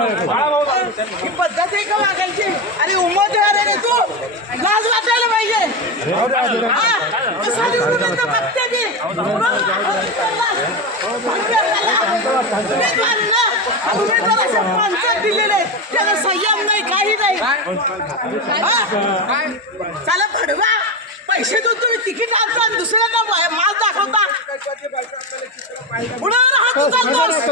ही पद्धत आहे का वागायची अरे उमेदवार आहे रे तू लाज वाटायला पाहिजे हा? कसा निवडून येतो बघते मी. उमेदवार ना? उमेदवार पंचायत दिलेले आहेत. त्याला संयम नाही काही नाही हा? चला भडवा पैसे देऊन उडावर हात उचलतोस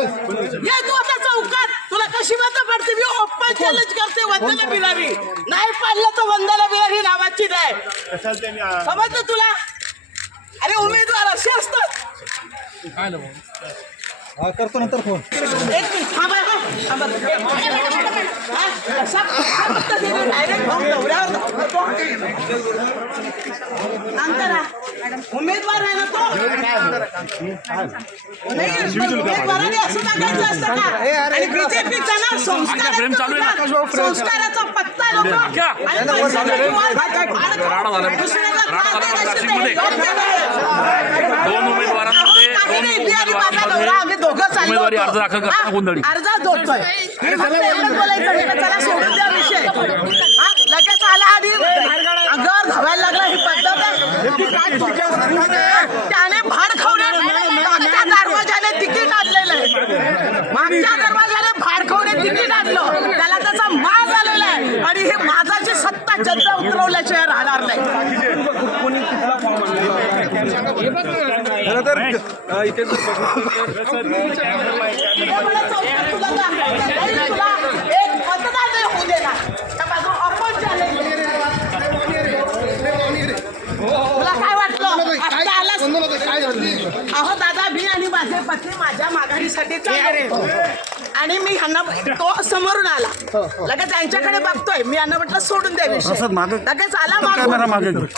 ये तू आता चौकात. तुला कशी पडते? मी ओपन चॅलेंज करते वंदना नाही पाडलं तर वंदना बिरारी नावाची नाही. समजलं तुला? अरे उमेदवार असे असतात. हा करतो नंतर फोन एक मिनिट थांबा हा. हा? अंतरा उमेदवार आहे ना तो? संस्काराचा पत्ता. दोन उमेदवारांमध्ये आम्ही दोघं चाललो उमेदवारी. अर्ज दाखल करताना गोंधळी. अर्ज का चला सोडून द्या विषय उतरवल्याशिवाय राहणार नाही तर इथे एक मतदान होऊ देणार. अहो दादा मी आणि माझे पत्नी माझ्या माघारीसाठी चाललो. आणि मी ह्यांना तो समोरून आला. लगेच त्यांच्याकडे बघतोय. मी यांना म्हटलं सोडून दे विषय. लगेच आला मागून.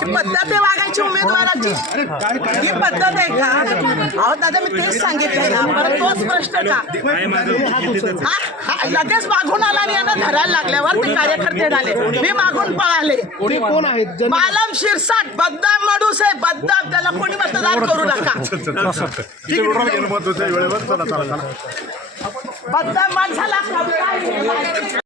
ही पद्धत आहे वागायची उमेदवाराची. ही पद्धत आहे का? अहो दादा मी तेच सांगितलंय ना. परत तोच प्रश्न का? हा? हा, लगेच मागून आला आणि यांना धरायला लागल्यावर ते कार्यकर्ते झाले. मी मागून पळाले. कोण आहेत? मालम शिरसाट बद्दाम माणूस आहे. बद्दाम त्याला कोणी मतदान करू नका. बद्दाम माणसाला.